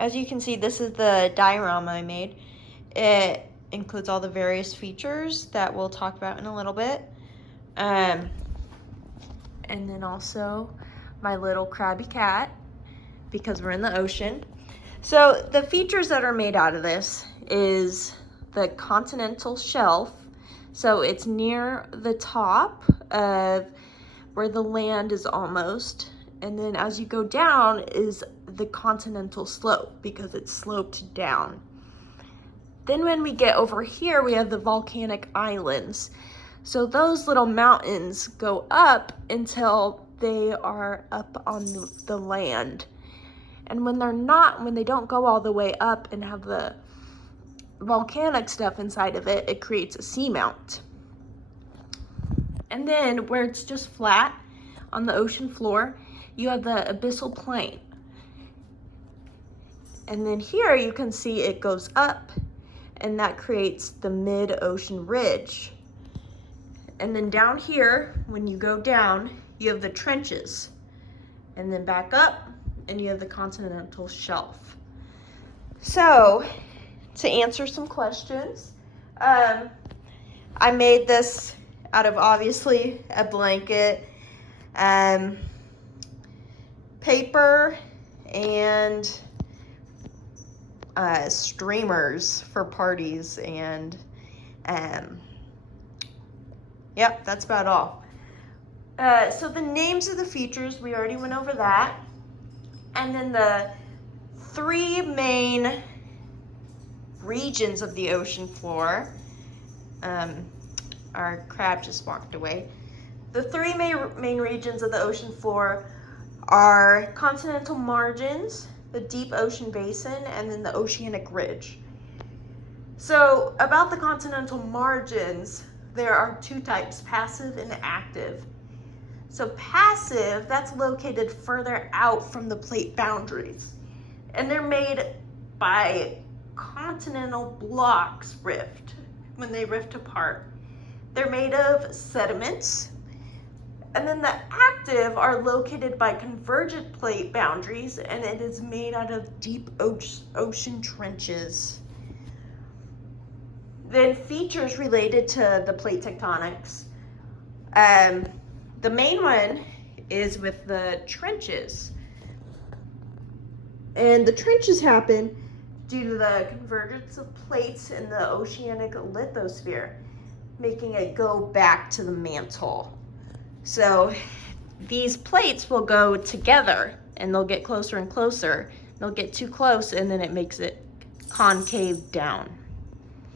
as you can see, this is the diorama I made. It includes all the various features that we'll talk about in a little bit. And then also my little crabby cat, because we're in the ocean. So the features that are made out of this is the continental shelf. So it's near the top of where the land is almost. And then as you go down is the continental slope, because it's sloped down. Then when we get over here, we have the volcanic islands. So those little mountains go up until they are up on the land. And when they don't go all the way up and have the volcanic stuff inside of it, it creates a seamount. And then where it's just flat on the ocean floor, you have the abyssal plain. And then here you can see it goes up, and that creates the mid-ocean ridge. And then down here, when you go down, you have the trenches. And then back up, and you have the continental shelf. So, to answer some questions, I made this out of obviously a blanket, paper, and streamers for parties, and yep, that's about all. So the names of the features, we already went over that. And then the three main regions of the ocean floor, our crab just walked away. The three main regions of the ocean floor are continental margins, the deep ocean basin, and then the oceanic ridge. So about the continental margins, there are two types, passive and active. So passive, that's located further out from the plate boundaries. And they're made by continental blocks rift, when they rift apart. They're made of sediments. And then the active are located by convergent plate boundaries, and it is made out of deep ocean trenches. Then features related to the plate tectonics. The main one is with the trenches. And the trenches happen due to the convergence of plates in the oceanic lithosphere, making it go back to the mantle. So these plates will go together, and they'll get closer and closer. They'll get too close, and then it makes it concave down.